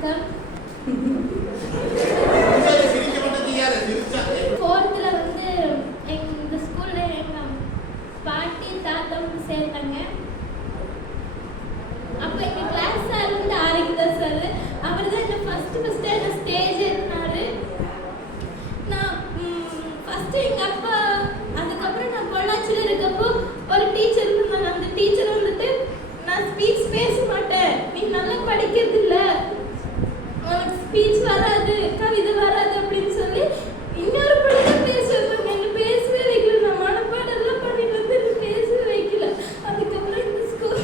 வணக்கம். 4th வந்து எங்க ஸ்கூல்ல எங்க பாட்டி தாத்தாவும் சேர்த்தாங்க. அப்போ எங்க கிளாஸ் சார் வந்து ஆரோக்கியதாஸ் சார், அவர் தான் என்ன ஃபர்ஸ்ட் என்ன ஸ்டேஜ் ஏறினாரு. நான் ஃபர்ஸ்ட் எங்க அப்பா, அதுக்கப்புறம் நான் பொள்ளாச்சியில் இருக்கப்போ ஒரு டீச்சர் இருந்தாங்க. அந்த டீச்சர் வந்துட்டு, நான் ஸ்பீச் பேச மாட்டேன், நீ நல்லா படிக்கிறது இல்லை, உனக்கு ஸ்பீச் வராது, கவிதை வராது அப்படின்னு சொல்லி இன்னொரு பொழுது பேசுவாங்க. என்ன பேசவே வைக்கல. நான் மனப்பாடெல்லாம் பண்ணிட்டு வந்து என்ன பேசவே வைக்கல. அதுக்கப்புறம் இந்த ஸ்கூல்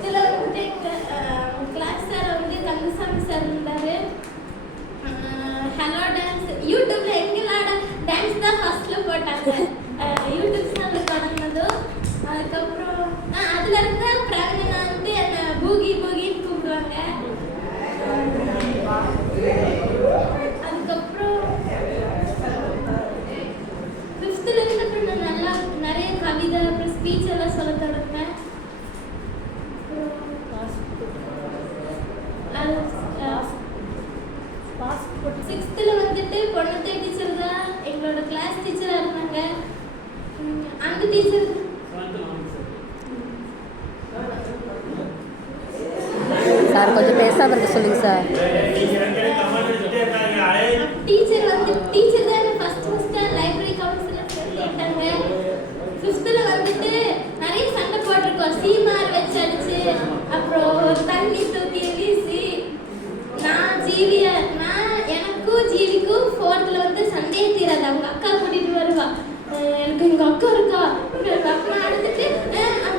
இதில் வந்துட்டு எங்கள் கிளாஸ் சார் வந்து கந்தசாமி சார் இருந்தார். ஹலோ டான்ஸ் யூடியூப்ல எங்களாட டான்ஸ் தான் ஃபர்ஸ்ட்ல போட்டாங்க. யூடியூப் சேனல் தொடங்கினது. அதுக்கப்புறம் அதுல இருந்து பிரவீனா வந்து என்ன பூகி பூகின்னு கூப்பிடுவாங்க. அதுக்கப்புறம் 5th இருந்து நான் நல்லா நிறைய கவிதை அப்புறம் ஸ்பீச் எல்லாம் சொல்ல தொடங்கினேன். 6th வந்துட்டு பொன்னத்தை டீச்சர் தான் எங்களோட கிளாஸ் டீச்சராக இருந்தாங்க. அந்த டீச்சர் சார் கொஞ்சம் பேசாம இருக்க சொல்லுங்க சார். டீச்சர் வந்து டீச்சர் தான் என்ன ஃபர்ஸ்ட் லைப்ரரி கவுன்சிலர் சேர்த்தாங்க. 5th வந்துட்டு நிறைய சண்டை போட்டிருக்கோம். சீமார் வச்சு அடிச்சு, அப்புறம் தண்ணி தூக்கி வீசி, எனக்கும் ஜீவிக்கும் 4th வந்து சண்டையே தீராது. அவங்க அக்கா கூட்டிட்டு வருவா. எனக்கு எங்க அக்கா இருக்கா, அக்கா அடுத்துட்டு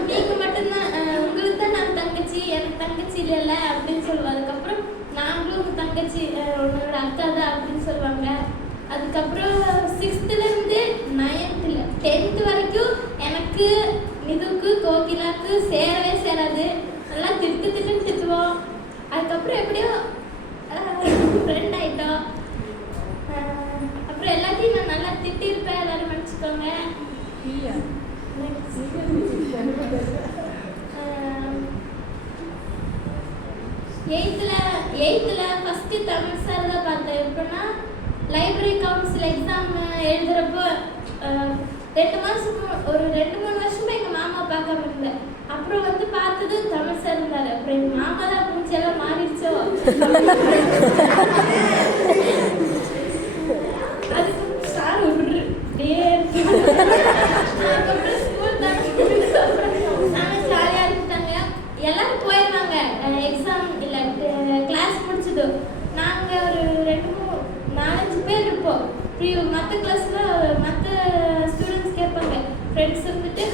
நீங்க மட்டும்தான், உங்களுக்கு தான் நான் தங்கச்சி, எனக்கு தங்கச்சி இல்லைல்ல அப்படின்னு சொல்லுவாங்க. அதுக்கப்புறம் நாங்களும் உங்க தங்கச்சி, உன்னோட அக்கா தான் அப்படின்னு சொல்லுவாங்க. அதுக்கப்புறம் 6th இருந்து 9th 10th வரைக்கும் எனக்கு நிதுக்கு கோகிலாக்கு சேரவே சேராது. நல்லா திட்டுன்னு திட்டுவோம். அதுக்கப்புறம் எப்படியோ ஃப்ரெண்ட் ஆயிட்டோம். அப்புறம் எல்லாத்தையும் நான் நல்லா திட்டிருப்பேன், எல்லாரும் மன்னிச்சுக்கோங்க. 8th ஃபர்ஸ்ட் தமிழ் சார் தான் பார்த்தேன். எப்படின்னா லைப்ரரி கவுன்சில் எக்ஸாம் எழுதுறப்போ 2-3 வருஷமா எங்கள் மாமா பார்க்காம இருந்தேன். அப்புறம் வந்து பார்த்தது தமிழ் சார் இருந்தாரு. அப்புறம் எங்கள் மாமா தான் முடிச்சு எல்லாம் மாறிடுச்சோ. அதுக்கு சார் அதுக்கப்புறம் ஸ்கூல் நாங்கள் ஜாலியாக இருந்துட்டாங்க. எல்லாரும் போயிடுவாங்க எக்ஸாம் இல்லை கிளாஸ் முடிச்சது. நாங்கள் ஒரு 2-4-5 பேர் இருப்போம். மற்ற கிளாஸில் மற்ற ஸ்டூடெண்ட்ஸ் கேட்பாங்க, ஃப்ரெண்ட்ஸ் வந்துட்டு,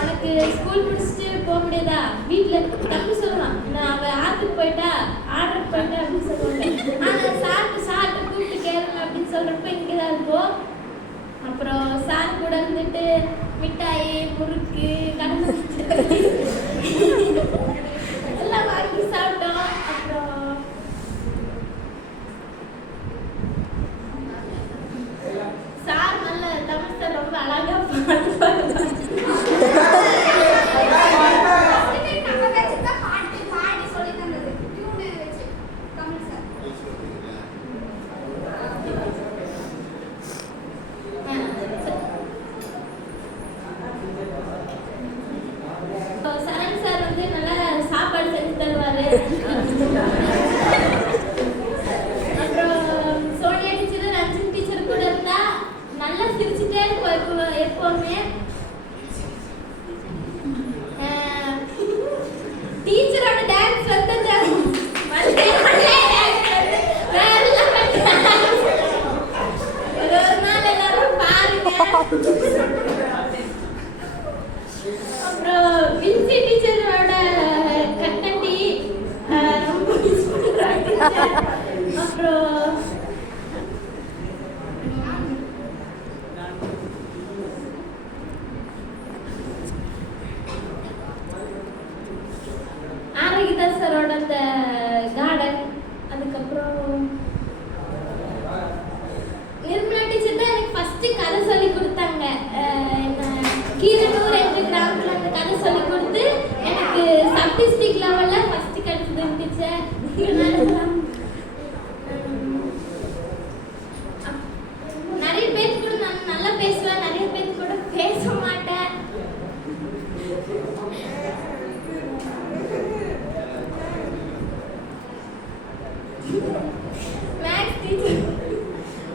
உனக்கு ஸ்கூல் முடிச்சுட்டு போக முடியாதா, வீட்டில் தப்பு சொல்லுவான், நான் அவள் ஆற்றுக்கு போயிட்டா ஆர்டருக்கு போயிட்டா அப்படின்னு சொல்லுவாங்க. ஆனால் சார்ட்டு கூப்பிட்டு கேளுங்க அப்படின்னு சொல்கிறப்ப இங்கே தான் இருப்போம். அப்புறம் சார் கூட வந்துட்டு மிட்டாய், முறுக்கு, கடலை எல்லாம் வாங்கி சாப்பிட்டோம். அப்புறம் சார் நல்ல தமிழ் சார் ரொம்ப அழகா பாடுவாங்க. சரண் சார் வந்து நல்லா சாப்பாடு செஞ்சு தருவாரு. அப்புறம் சோனியா டீச்சர், ரஞ்சன் டீச்சர் கூட இருந்தா நல்லா சிரிச்சுட்டே இருப்போம் எப்பவுமே. டீச்சரோட டான்ஸ் வந்து ஒரு நாள் எல்லாரும் பாருங்க. அப்புறம் வின்சி டீச்சரோட கட்டண்டி ரொம்ப அப்புறம் ஆரோக்கியதாஸ் சாரோட அந்த கார்டன். அதுக்கப்புறம் நிர்மலா டீச்சர் தான் எனக்கு ஃபர்ஸ்ட் கதை சொல்லி கொடுத்தாங்க. டிஸ்ட்ரிக்ட் லெவல்ல ஃபர்ஸ்ட் கிடைச்சது டீச்சர். நிறைய பேர் கூட நான் நல்லா பேசுவேன், நிறைய பேர் கூட பேச மாட்டேன்.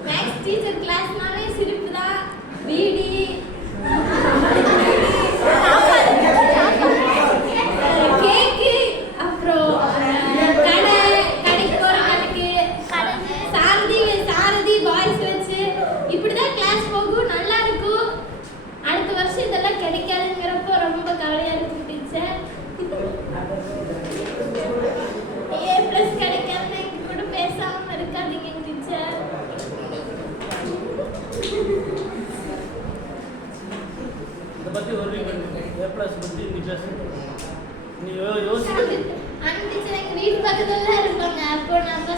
மேக்ஸ் டீச்சர் கிளாஸ்னாலே சிரிப்பு தான். வீடி கேக்கு, அப்புறம் கடைக்கு போற கணக்கு, சாரதி வாய்ஸ் வச்சு இப்படிதான் கிளாஸ் போகும். நல்லா இருக்கும். அடுத்த வருஷம் இதெல்லாம் கிடைக்காதுங்கிறப்போ ரொம்ப கவலையா இருக்கு டீச்சர். A+ கிடைக்காம எங்க கூட பேசாம இருக்காதீங்க டீச்சர். இத பத்தி ஒரு A+ பத்தி நீ பேசு. நீ யோசி. அந்த டீச்சர் எங்க வீட்டு பக்கத்துல இருப்பாங்க. அப்போ நம்ம